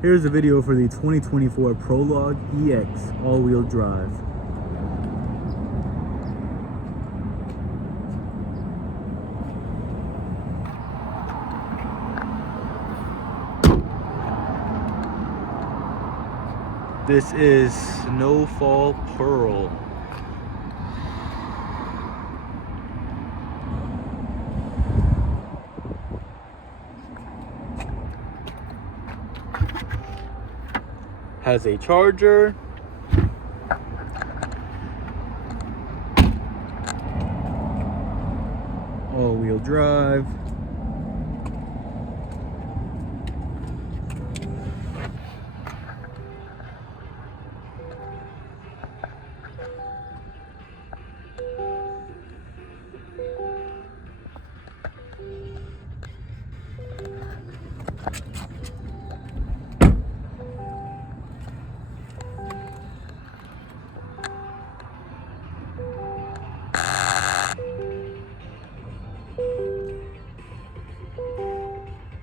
Here's a video for the 2024 Prologue EX all-wheel drive. This is Snowfall Pearl. Has a charger, all-wheel drive,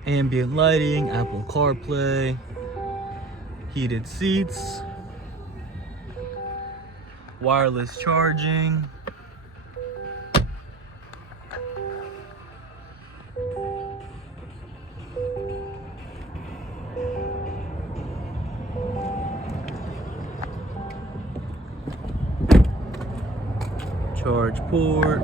ambient lighting, Apple CarPlay, heated seats, wireless charging, charge port,